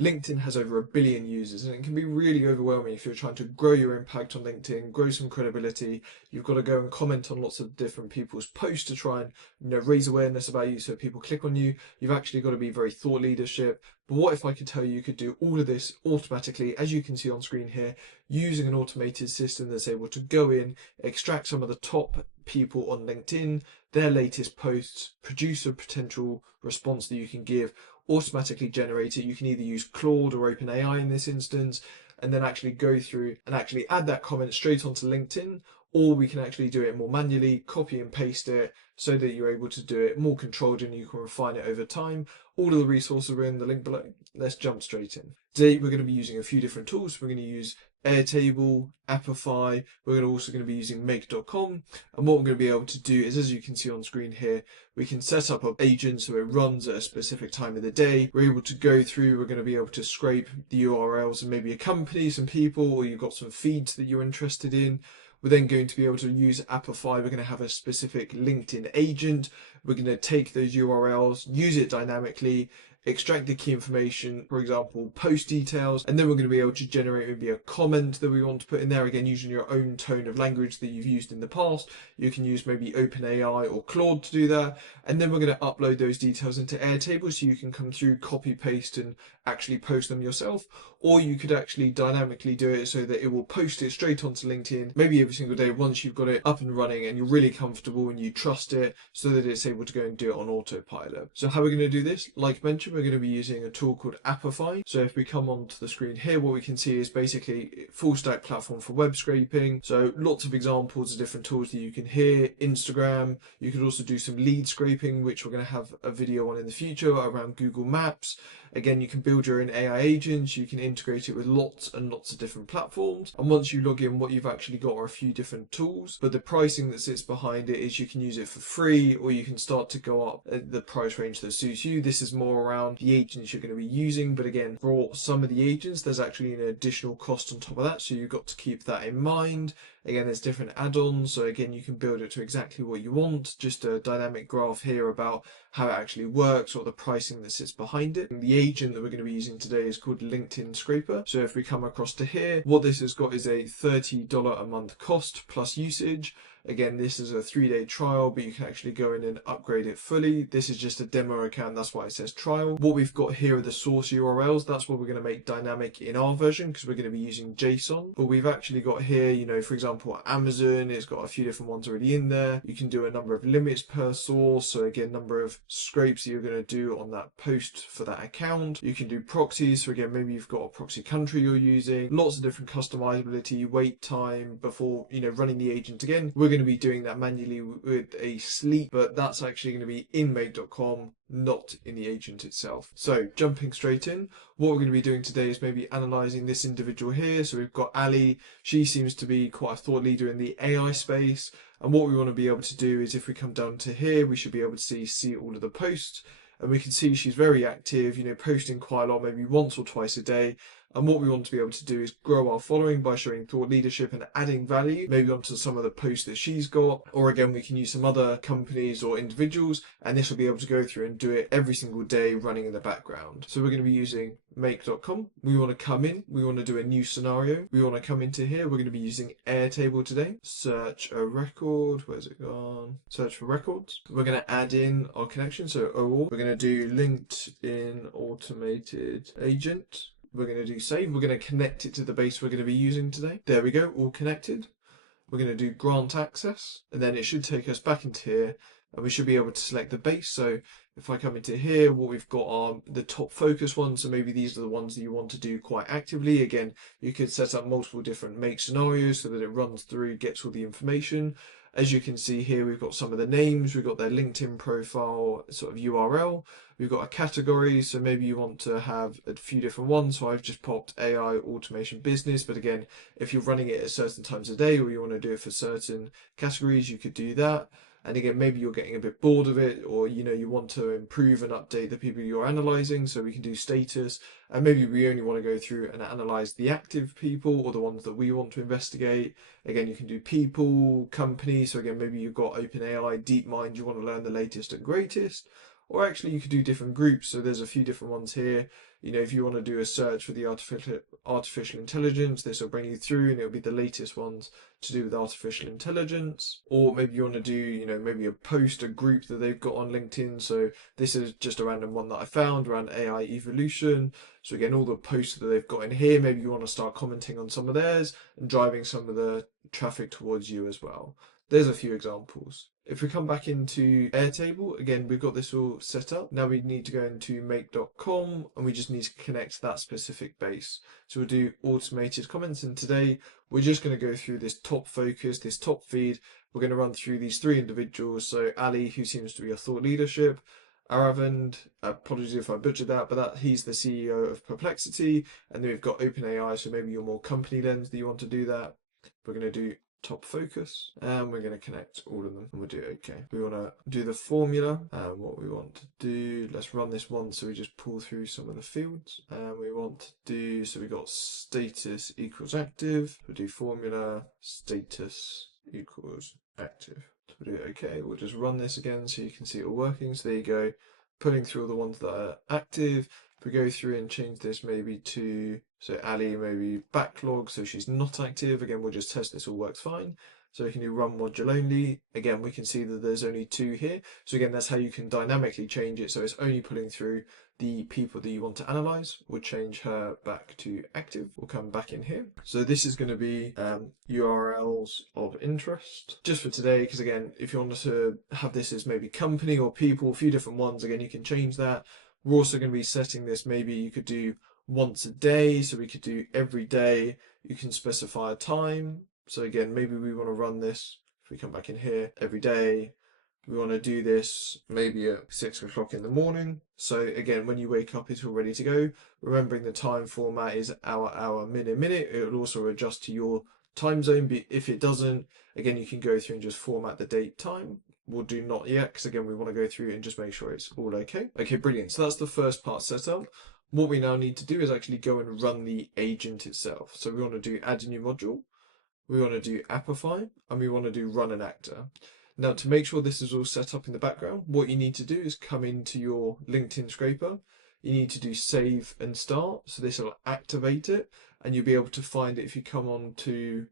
LinkedIn has over 1 billion users, and it can be really overwhelming if you're trying to grow your impact on LinkedIn, grow some credibility. You've got to go and comment on lots of different people's posts to try and raise awareness about you so people click on you. You've actually got to be very thought leadership. But what if I could tell you you could do all of this automatically, as you can see on screen here, using an automated system that's able to go in, extract some of the top people on LinkedIn, their latest posts, produce a potential response that you can give, automatically generate it. You can either use Claude or OpenAI in this instance, and then actually go through and actually add that comment straight onto LinkedIn, or we can actually do it more manually, copy and paste it so that you're able to do it more controlled and you can refine it over time. All of the resources are in the link below. Let's jump straight in. Today we're going to be using a few different tools. We're going to use Airtable, Apify, we're also going to be using Make.com, and what we're going to be able to do is, as you can see on screen here, we can set up an agent so it runs at a specific time of the day. We're able to go through, we're going to be able to scrape the URLs and maybe a company, some people, or you've got some feeds that you're interested in. We're then going to be able to use Apify. We're going to have a specific LinkedIn agent. We're going to take those URLs, use it dynamically, extract the key information, for example, post details, and then we're going to be able to generate maybe a comment that we want to put in there, again, using your own tone of language that you've used in the past. You can use maybe OpenAI or Claude to do that, and then we're going to upload those details into Airtable so you can come through, copy, paste, and actually post them yourself, or you could actually dynamically do it so that it will post it straight onto LinkedIn, maybe every single day once you've got it up and running and you're really comfortable and you trust it, so that it's able to go and do it on autopilot. So how are we going to do this? Like mentioned, we're going to be using a tool called Apify. So if we come onto the screen here, what we can see is basically full stack platform for web scraping. So lots of examples of different tools that you can hear. Instagram, you could also do some lead scraping, which we're going to have a video on in the future around Google Maps. Again, you can build your own AI agents, you can integrate it with lots and lots of different platforms. And once you log in, what you've actually got are a few different tools, but the pricing that sits behind it is you can use it for free, or you can start to go up the price range that suits you. This is more around the agents you're going to be using, but again, for some of the agents, there's actually an additional cost on top of that, so you've got to keep that in mind. Again, there's different add-ons, so again, you can build it to exactly what you want. Just a dynamic graph here about how it actually works, or the pricing that sits behind it. And the agent that we're going to be using today is called LinkedIn Scraper. So if we come across to here, what this has got is a $30 a month cost plus usage. Again, this is a 3-day trial, but you can actually go in and upgrade it fully. This is just a demo account, that's why it says trial. What we've got here are the source URLs. That's what we're going to make dynamic in our version, because we're going to be using JSON. But we've actually got here, for example, Amazon, it's got a few different ones already in there. You can do a number of limits per source. So again, number of scrapes that you're going to do on that post for that account. You can do proxies. So again, maybe you've got a proxy country you're using. Lots of different customizability, wait time before, running the agent again. We're going to be doing that manually with a sleep, but that's actually going to be in Make.com, not in the agent itself. So jumping straight in, what we're going to be doing today is maybe analyzing this individual here. So we've got Ali. She seems to be quite a thought leader in the AI space. And what we want to be able to do is, if we come down to here, we should be able to see all of the posts. And we can see she's very active, posting quite a lot, maybe once or twice a day. And what we want to be able to do is grow our following by showing thought leadership and adding value, maybe onto some of the posts that she's got. Or again, we can use some other companies or individuals, and this will be able to go through and do it every single day running in the background. So we're going to be using Make.com. We want to come in, we want to do a new scenario. We want to come into here. We're going to be using Airtable today. Search a record. Where's it gone? Search for records. We're going to add in our connection. So OAuth. We're going to do LinkedIn automated agent. We're going to do save. We're going to connect it to the base we're going to be using today. There we go, all connected. We're going to do grant access, and then it should take us back into here, and we should be able to select the base. So if I come into here, what we've got are the top focus ones. So maybe these are the ones that you want to do quite actively. Again, you could set up multiple different make scenarios so that it runs through, gets all the information. As you can see here, we've got some of the names, we've got their LinkedIn profile sort of URL, we've got a category, so maybe you want to have a few different ones. So I've just popped AI automation business, but again, if you're running it at certain times of day or you want to do it for certain categories, you could do that. And again, maybe you're getting a bit bored of it, or you want to improve and update the people you're analyzing, so we can do status. And maybe we only want to go through and analyze the active people or the ones that we want to investigate. Again, you can do people, companies. So again, maybe you've got OpenAI, DeepMind, you want to learn the latest and greatest. Or actually you could do different groups. So there's a few different ones here. You know, if you want to do a search for the artificial intelligence, this will bring you through and it'll be the latest ones to do with artificial intelligence. Or maybe you want to do, you know, maybe a post, a group that they've got on LinkedIn. So this is just a random one that I found around AI evolution. So again, all the posts that they've got in here, maybe you want to start commenting on some of theirs and driving some of the traffic towards you as well. There's a few examples. If we come back into Airtable, again, we've got this all set up. Now we need to go into make.com and we just need to connect that specific base. So we'll do automated comments. And today we're just going to go through this top focus, this top feed. We're going to run through these three individuals. So Ali, who seems to be a thought leadership, Aravind, apologies if I butchered that, but he's the CEO of Perplexity. And then we've got OpenAI, so maybe you're more company lens that you want to do that. We're going to do top focus and we're going to connect all of them and we'll do okay. We want to do the formula and what we want to do. Let's run this once so we just pull through some of the fields. And we want to do, so we got status equals active. We'll do formula status equals active. So we'll do okay. We'll just run this again so you can see it all working. So there you go, pulling through all the ones that are active. If we go through and change this maybe to, so Ali, maybe backlog, so she's not active. Again, we'll just test this all works fine. So we can do run module only. Again, we can see that there's only 2 here. So again, that's how you can dynamically change it. So it's only pulling through the people that you want to analyze. We'll change her back to active. We'll come back in here. So this is going to be URLs of interest just for today. Because again, if you want to have this as maybe company or people, a few different ones, again, you can change that. We're also going to be setting this, maybe you could do once a day, so we could do every day. You can specify a time. So again, maybe we want to run this, if we come back in here, every day. We want to do this maybe at 6 o'clock in the morning. So again, when you wake up, it's all ready to go. Remembering the time format is hour, minute. It will also adjust to your time zone, but if it doesn't, again, you can go through and just format the date time. We'll do not yet, because again, we want to go through and just make sure it's all okay. Okay, brilliant. So that's the first part set up. What we now need to do is actually go and run the agent itself. So we want to do add a new module, we want to do Apify, and we want to do run an actor. Now, to make sure this is all set up in the background, what you need to do is come into your LinkedIn scraper. You need to do save and start. So this will activate it, and you'll be able to find it if you come on to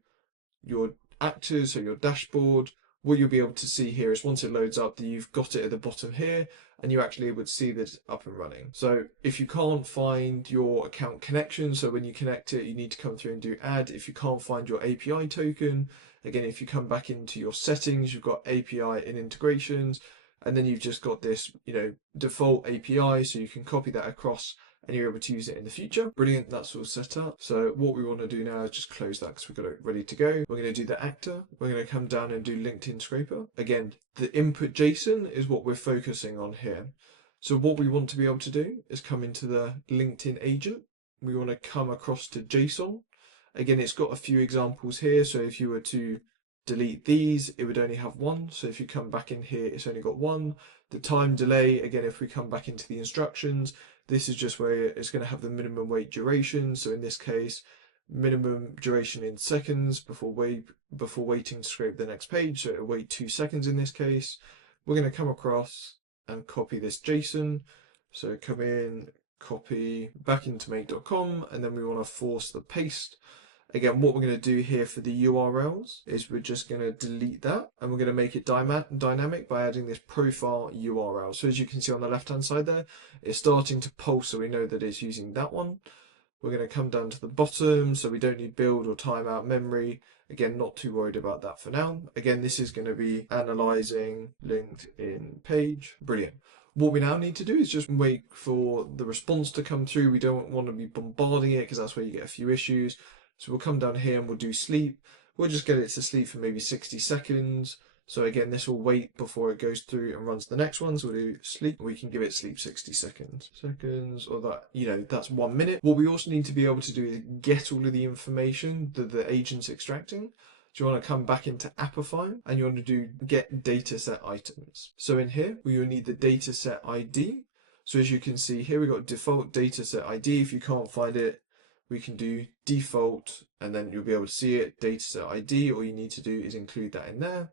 your actors, so your dashboard. What you'll be able to see here is once it loads up, that you've got it at the bottom here, and you're actually able to see that it's up and running. So if you can't find your account connection, so when you connect it, you need to come through and do add. If you can't find your API token, again, if you come back into your settings, you've got API and integrations, and then you've just got this, you know, default API, so you can copy that across and you're able to use it in the future. Brilliant, that's all set up. So what we want to do now is just close that because we've got it ready to go. We're going to do the actor. We're going to come down and do LinkedIn scraper. Again, the input JSON is what we're focusing on here. So what we want to be able to do is come into the LinkedIn agent. We want to come across to JSON. Again, it's got a few examples here. So if you were to delete these, it would only have one. So if you come back in here, it's only got one. The time delay, again, if we come back into the instructions, this is just where it's going to have the minimum wait duration. So in this case, minimum duration in seconds before waiting to scrape the next page. So it'll wait 2 seconds in this case. We're going to come across and copy this JSON. So come in, copy back into make.com, and then we want to force the paste. Again, what we're going to do here for the URLs is we're just going to delete that, and we're going to make it dynamic by adding this profile URL. So as you can see on the left hand side there, it's starting to pulse, so we know that it's using that one. We're going to come down to the bottom, so we don't need build or timeout memory. Again, not too worried about that for now. Again, this is going to be analyzing LinkedIn page. Brilliant. What we now need to do is just wait for the response to come through. We don't want to be bombarding it because that's where you get a few issues. So we'll come down here and we'll do sleep. We'll just get it to sleep for maybe 60 seconds. So again, this will wait before it goes through and runs the next one. So we'll do sleep. We can give it sleep 60 seconds. Or that, you know, that's 1 minute. What we also need to be able to do is get all of the information that the agent's extracting. So you want to come back into Apify and you want to do get dataset items. So in here, we will need the dataset ID. So as you can see here, we've got default dataset ID. If you can't find it, we can do default and then you'll be able to see it, dataset ID. All you need to do is include that in there.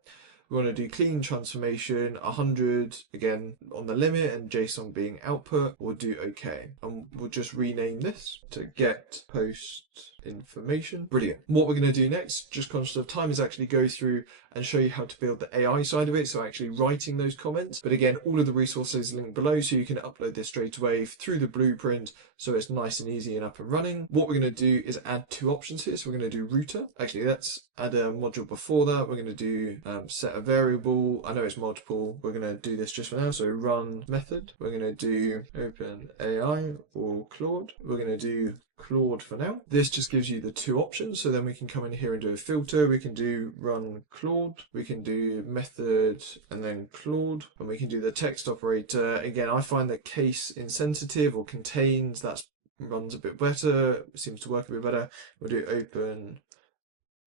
We want to do clean transformation, 100 again on the limit and JSON being output. We'll do OK. And we'll just rename this to get post information. Brilliant. What we're going to do next, just conscious of time, is actually go through and show you how to build the AI side of it. So actually writing those comments. But again, all of the resources linked below, so you can upload this straight away through the blueprint. So it's nice and easy and up and running. What we're going to do is add two options here. So we're going to do router. Actually, let's add a module before that. We're going to do set a variable. I know it's multiple. We're going to do this just for now. So run method. We're going to do open AI or Claude. We're going to do Claude for now. This just gives you the two options. So then we can come in here and do a filter. We can do run Claude. We can do method and then Claude. And we can do the text operator. Again, I find that case insensitive or contains, that runs a bit better. Seems to work a bit better. We'll do open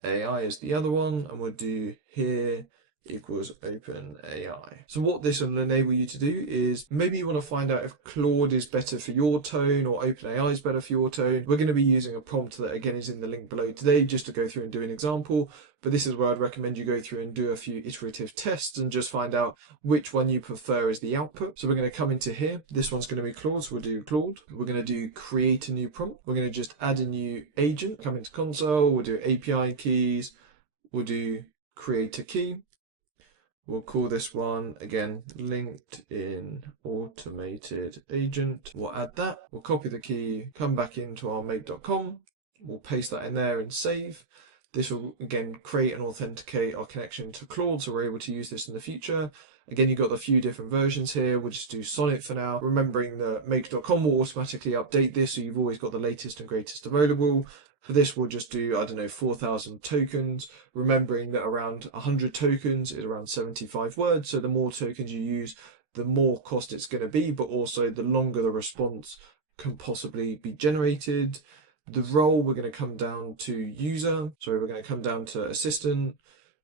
AI is the other one. And we'll do here equals open AI. So what this will enable you to do is maybe you want to find out if Claude is better for your tone or OpenAI is better for your tone. We're going to be using a prompt that again is in the link below today just to go through and do an example. But this is where I'd recommend you go through and do a few iterative tests and just find out which one you prefer as the output. So we're going to come into here. This one's going to be Claude, so we'll do Claude. We're going to do create a new prompt. We're going to just add a new agent. Come into console. We'll do API keys. We'll do create a key. We'll call this one, again, LinkedIn automated agent. We'll add that. We'll copy the key, come back into our make.com. We'll paste that in there and save. This will, again, create and authenticate our connection to Claude, so we're able to use this in the future. Again, you've got a few different versions here. We'll just do Sonnet for now. Remembering that make.com will automatically update this, so you've always got the latest and greatest available. For this, we'll just do, I don't know, 4,000 tokens, remembering that around 100 tokens is around 75 words. So the more tokens you use, the more cost it's going to be, but also the longer the response can possibly be generated. The role, we're going to come down to user. Sorry, we're going to come down to assistant.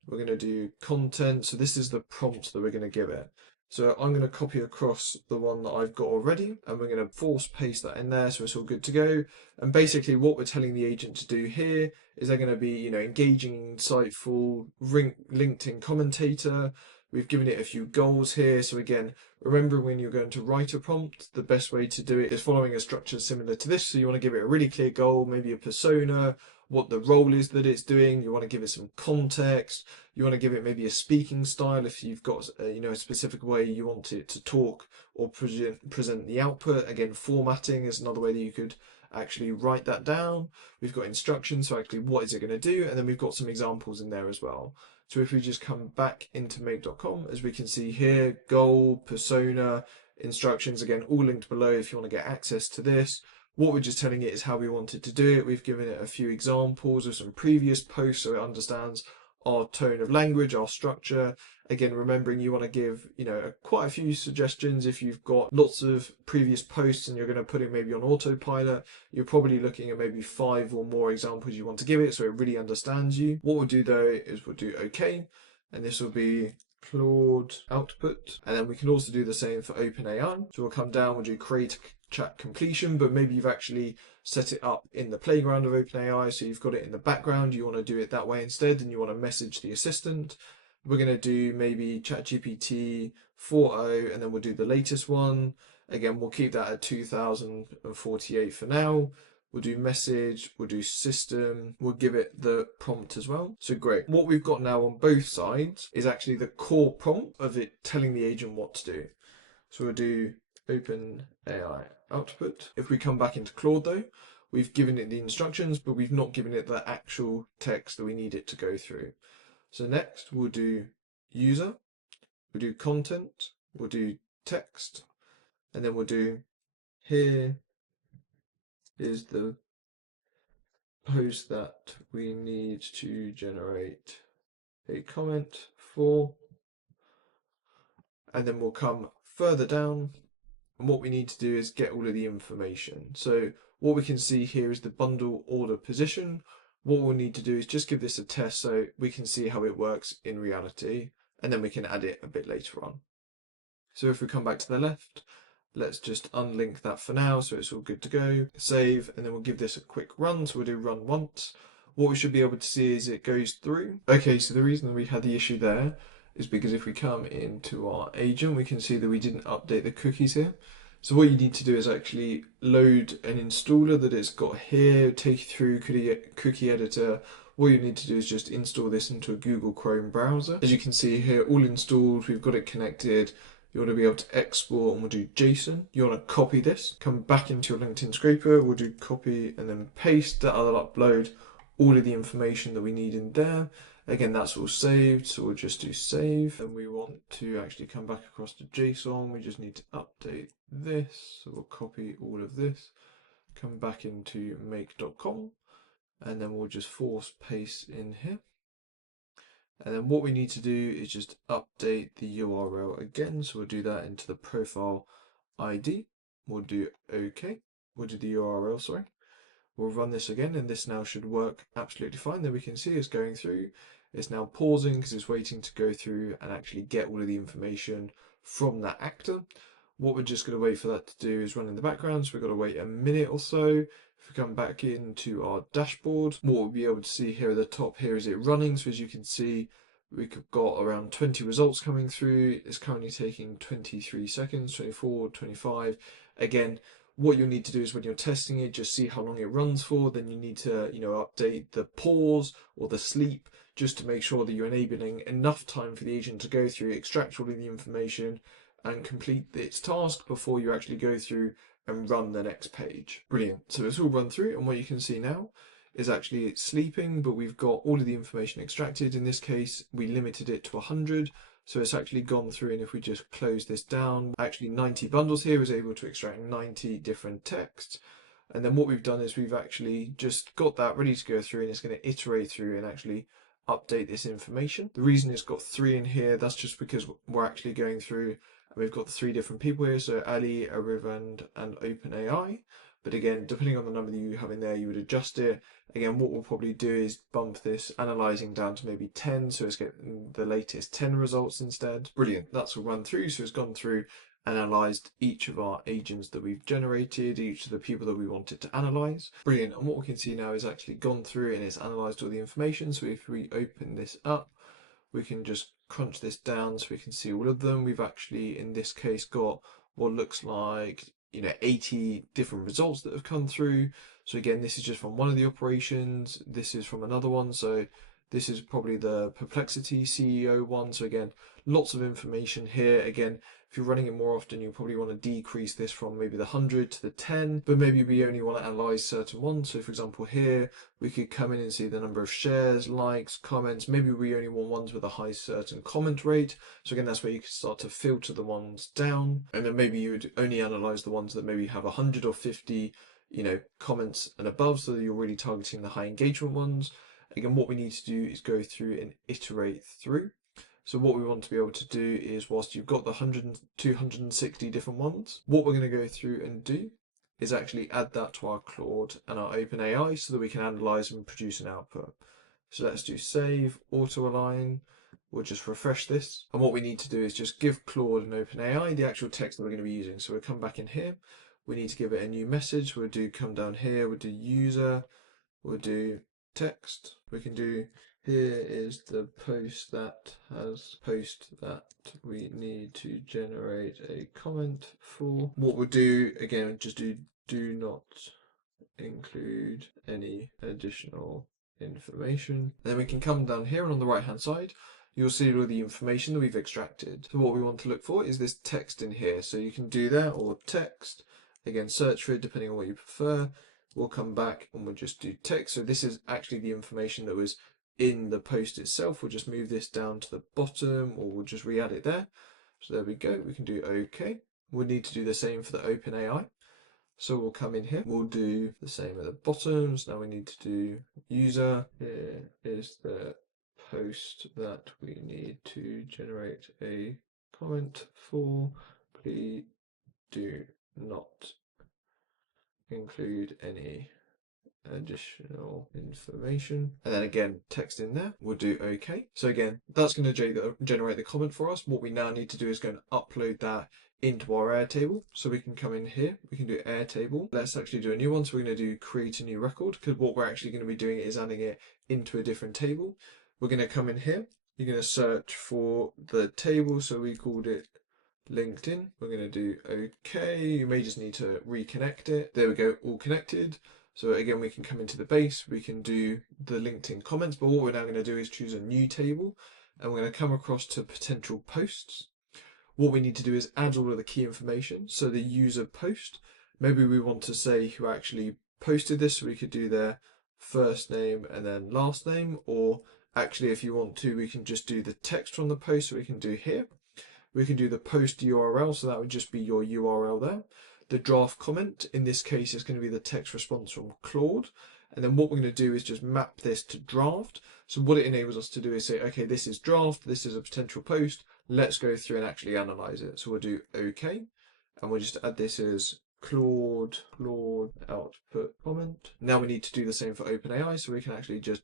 We're going to do content. So this is the prompt that we're going to give it. So I'm going to copy across the one that I've got already, and we're going to force paste that in there so it's all good to go. And basically what we're telling the agent to do here is they're going to be, engaging, insightful, LinkedIn commentator. We've given it a few goals here. So again, remember when you're going to write a prompt, the best way to do it is following a structure similar to this. So you want to give it a really clear goal, maybe a persona, what the role is that it's doing. You want to give it some context. You want to give it maybe a speaking style if you've got a specific way you want it to talk or present the output. Again, formatting is another way that you could actually write that down. We've got instructions, so actually what is it going to do? And then we've got some examples in there as well. So if we just come back into make.com, as we can see here, goal, persona, instructions, again, all linked below if you want to get access to this. What we're just telling it is how we want it to do it. We've given it a few examples of some previous posts so it understands our tone of language, our structure. Again, remembering you want to give, quite a few suggestions. If you've got lots of previous posts and you're going to put it maybe on autopilot, you're probably looking at maybe 5 or more examples you want to give it so it really understands you. What we'll do though is we'll do OK, and this will be Claude output. And then we can also do the same for OpenAI. So we'll come down, we'll do create chat completion, but maybe you've actually set it up in the playground of OpenAI, so you've got it in the background, you want to do it that way instead, and you want to message the assistant. We're going to do maybe ChatGPT 4.0, and then we'll do the latest one. Again, we'll keep that at 2048 for now. We'll do message, we'll do system, we'll give it the prompt as well. So great. What we've got now on both sides is actually the core prompt of it telling the agent what to do. So we'll do OpenAI output. If we come back into Claude though, we've given it the instructions, but we've not given it the actual text that we need it to go through. So next we'll do user, we'll do content, we'll do text, and then we'll do here is the post that we need to generate a comment for. And then we'll come further down, and what we need to do is get all of the information. So what we can see here is the bundle order position. What we'll need to do is just give this a test so we can see how it works in reality, and then we can add it a bit later on. So if we come back to the left, let's just unlink that for now so it's all good to go. Save, and then we'll give this a quick run. So we'll do run once. What we should be able to see is it goes through. Okay, so the reason that we had the issue there is because if we come into our agent, we can see that we didn't update the cookies here. So what you need to do is actually load an installer that it's got here, take you through cookie editor. What you need to do is just install this into a Google Chrome browser. As you can see here, all installed, we've got it connected. You want to be able to export, and we'll do JSON. You want to copy this, come back into your LinkedIn scraper, we'll do copy and then paste. That'll upload all of the information that we need in there. Again, that's all saved, so we'll just do save. And we want to actually come back across to JSON. We just need to update this. So we'll copy all of this, come back into make.com, and then we'll just force paste in here. And then what we need to do is just update the URL again. So we'll do that into the profile ID. We'll do OK. We'll do the URL, sorry. We'll run this again, and this now should work absolutely fine. Then we can see it's going through. It's now pausing because it's waiting to go through and actually get all of the information from that actor. What we're just going to wait for that to do is run in the background. So we've got to wait a minute or so. If we come back into our dashboard, what we'll be able to see here at the top here is it running. So as you can see, we've got around 20 results coming through. It's currently taking 23 seconds, 24, 25. Again, what you'll need to do is when you're testing it, just see how long it runs for. Then you need to, update the pause or the sleep just to make sure that you're enabling enough time for the agent to go through, extract all of the information and complete its task before you actually go through and run the next page. Brilliant. So it's all run through, and what you can see now is actually it's sleeping, but we've got all of the information extracted. In this case, we limited it to 100. So it's actually gone through, and if we just close this down, actually 90 bundles here is able to extract 90 different texts. And then what we've done is we've actually just got that ready to go through, and it's going to iterate through and actually update this information. The reason it's got 3 in here, that's just because we're actually going through and we've got the 3 different people here, so Ali, Arivand, and OpenAI. But again, depending on the number that you have in there, you would adjust it. Again, what we'll probably do is bump this analyzing down to maybe 10, so it's getting the latest 10 results instead. Brilliant, that's all run through, so it's gone through, analysed each of our agents that we've generated, each of the people that we wanted to analyse. Brilliant, and what we can see now is actually gone through and it's analysed all the information. So if we open this up, we can just crunch this down so we can see all of them. We've actually, in this case, got what looks like 80 different results that have come through. So again, this is just from one of the operations. This is from another one. So this is probably the Perplexity CEO one. So again, lots of information here. Again, if you're running it more often, you probably want to decrease this from maybe the 100 to the 10, but maybe we only want to analyze certain ones. So for example, here we could come in and see the number of shares, likes, comments. Maybe we only want ones with a high certain comment rate. So again, that's where you can start to filter the ones down. And then maybe you would only analyze the ones that maybe have 100 or 50, comments and above, so that you're really targeting the high engagement ones. Again, what we need to do is go through and iterate through. So what we want to be able to do is, whilst you've got the 260 different ones, what we're going to go through and do is actually add that to our Claude and our OpenAI so that we can analyze and produce an output. So let's do save, auto align. We'll just refresh this. And what we need to do is just give Claude and OpenAI the actual text that we're going to be using. So we'll come back in here. We need to give it a new message. We'll do come down here. We'll do user. We'll do text. We can do here is the post that we need to generate a comment for. What we'll do again, just do not include any additional information. And then we can come down here, and on the right hand side you'll see all the information that we've extracted. So what we want to look for is this text in here. So you can do that, or text. Again, search for it depending on what you prefer. We'll come back and we'll just do text. So this is actually the information that was in the post itself. We'll just move this down to the bottom, or we'll just re-add it there. So there we go. We can do OK. We'll need to do the same for the OpenAI. So we'll come in here. We'll do the same at the bottom. So now we need to do user. Here is the post that we need to generate a comment for. Please do not include any additional information. And then again, text in there. We'll do OK. So again, that's going to generate the comment for us. What we now need to do is go and upload that into our Airtable. So we can come in here, we can do Airtable. Let's actually do a new one. So we're going to do create a new record, because what we're actually going to be doing is adding it into a different table. We're going to come in here. you're going to search for the table. So we called it LinkedIn. We're going to do OK. You may just need to reconnect it. There we go, all connected. So again, we can come into the base, we can do the LinkedIn comments, but what we're now going to do is choose a new table, and we're going to come across to potential posts. What we need to do is add all of the key information. So the user post, maybe we want to say who actually posted this, so we could do their first name and then last name, or actually if you want to, we can just do the text from the post, so we can do here. We can do the post URL, so that would just be your URL there. The draft comment, in this case, is going to be the text response from Claude. And then what we're going to do is just map this to draft. So what it enables us to do is say, okay, this is draft, this is a potential post. Let's go through and actually analyze it. So we'll do OK. And we'll just add this as Claude output comment. Now we need to do the same for OpenAI, so we can actually just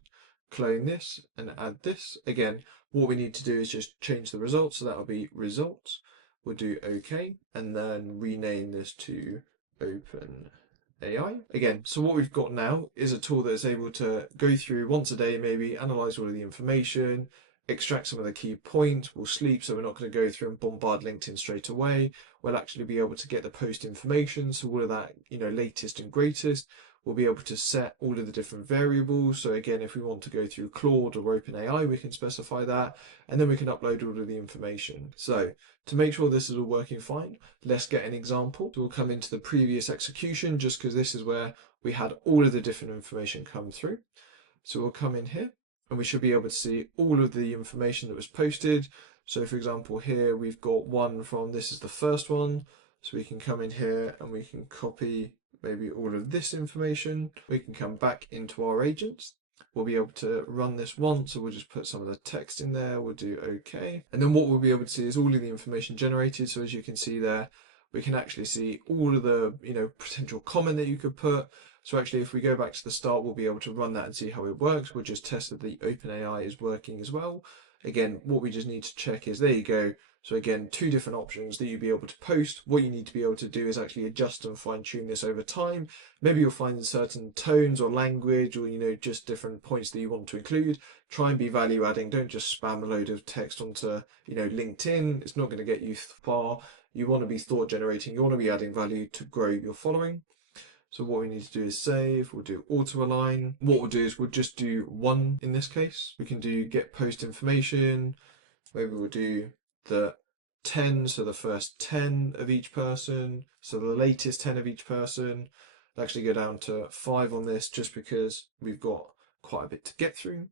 clone this and add this. Again, what we need to do is just change the results, so that'll be results. We'll do OK, and then rename this to OpenAI. Again, so what we've got now is a tool that is able to go through once a day, maybe analyze all of the information, extract some of the key points. We'll sleep, so we're not going to go through and bombard LinkedIn straight away. We'll actually be able to get the post information, so all of that, latest and greatest. We'll be able to set all of the different variables. So again, if we want to go through Claude or OpenAI, we can specify that, and then we can upload all of the information. So to make sure this is all working fine, let's get an example. So we'll come into the previous execution, just because this is where we had all of the different information come through. So we'll come in here, and we should be able to see all of the information that was posted. So for example, here we've got one from, this is the first one. So we can come in here and we can copy maybe all of this information. We can come back into our agents. We'll be able to run this once, so we'll just put some of the text in there. We'll do OK. And then what we'll be able to see is all of the information generated. So as you can see there, we can actually see all of the potential comment that you could put. So actually, if we go back to the start, we'll be able to run that and see how it works. We'll just test that the OpenAI is working as well. Again, what we just need to check is, there you go. So again, two different options that you'll be able to post. What you need to be able to do is actually adjust and fine tune this over time. Maybe you'll find certain tones or language or, just different points that you want to include. Try and be value adding. Don't just spam a load of text onto, LinkedIn. It's not going to get you far. You want to be thought generating. You want to be adding value to grow your following. So what we need to do is save, we'll do auto align. What we'll do is we'll just do one in this case. We can do get post information. Maybe we'll do the 10, so the first 10 of each person. So the latest 10 of each person. We'll actually go down to 5 on this just because we've got quite a bit to get through.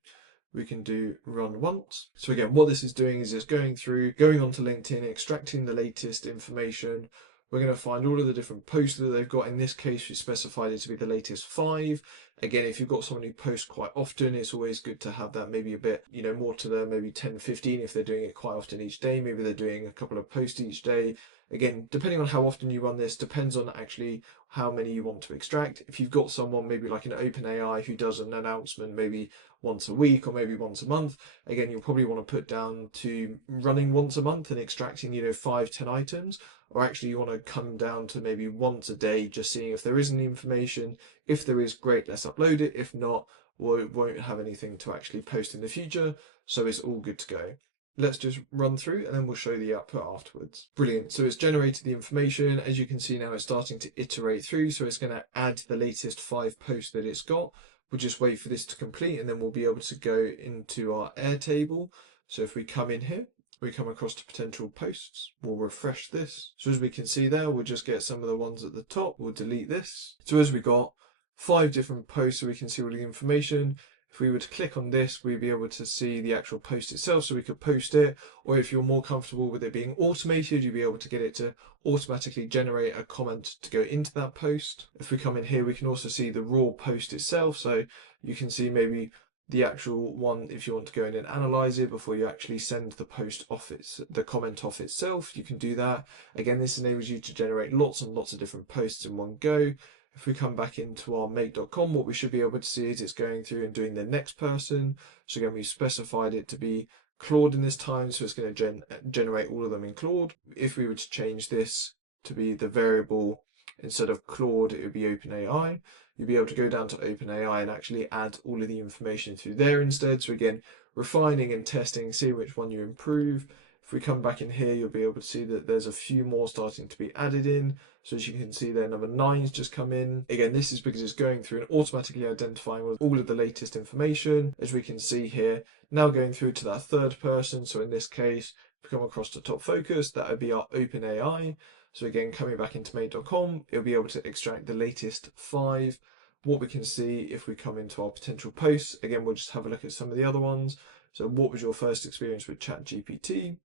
We can do run once. So again, what this is doing is it's going onto LinkedIn, extracting the latest information. We're going to find all of the different posts that they've got. In this case, we specified it to be the latest 5. Again, if you've got someone who posts quite often, it's always good to have that maybe a bit, more to the maybe 10, 15 if they're doing it quite often each day. Maybe they're doing a couple of posts each day. Again, depending on how often you run this, depends on actually how many you want to extract. If you've got someone maybe like an OpenAI who does an announcement maybe once a week or maybe once a month, again, you'll probably want to put down to running once a month and extracting, 5, 10 items. Or actually you want to come down to maybe once a day, just seeing if there is any information. If there is, great, let's upload it. If not, we won't have anything to actually post in the future. So it's all good to go. Let's just run through and then we'll show the output afterwards. Brilliant. So it's generated the information. As you can see now, it's starting to iterate through. So it's going to add the latest 5 posts that it's got. We'll just wait for this to complete and then we'll be able to go into our Airtable. So if we come in here, we come across to potential posts. We'll refresh this. So as we can see there, we'll just get some of the ones at the top. We'll delete this. So as we got 5 different posts, so we can see all the information. If we were to click on this, we'd be able to see the actual post itself, so we could post it. Or if you're more comfortable with it being automated, you'd be able to get it to automatically generate a comment to go into that post. If we come in here, we can also see the raw post itself. So you can see maybe the actual one, if you want to go in and analyze it before you actually send the post off the comment off itself, you can do that. Again, this enables you to generate lots and lots of different posts in one go. If we come back into our make.com, what we should be able to see is it's going through and doing the next person. So again, we specified it to be Claude in this time, so it's going to generate all of them in Claude. If we were to change this to be the variable Instead of Claude, it would be OpenAI. You'll be able to go down to OpenAI and actually add all of the information through there instead. So again, refining and testing, see which one you improve. If we come back in here, you'll be able to see that there's a few more starting to be added in. So as you can see there, number 9's just come in. Again, this is because it's going through and automatically identifying all of the latest information. As we can see here, now going through to that third person. So in this case, if we come across to top focus, that would be our OpenAI. So again, coming back into mate.com, it'll be able to extract the latest 5. What we can see if we come into our potential posts, again, we'll just have a look at some of the other ones. So what was your first experience with ChatGPT?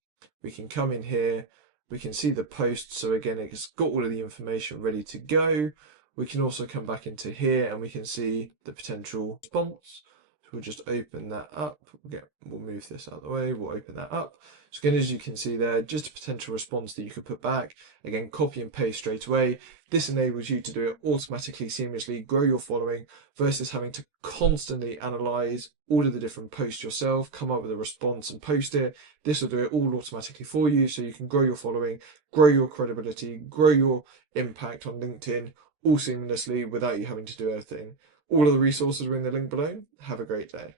We can come in here, we can see the post. So again, it's got all of the information ready to go. We can also come back into here and we can see the potential response. So we'll just open that up. We'll move this out of the way. We'll open that up. So again, as you can see there, just a potential response that you could put back. Again, copy and paste straight away. This enables you to do it automatically, seamlessly, grow your following versus having to constantly analyze all of the different posts yourself, come up with a response and post it. This will do it all automatically for you, so you can grow your following, grow your credibility, grow your impact on LinkedIn, all seamlessly without you having to do anything. All of the resources are in the link below. Have a great day.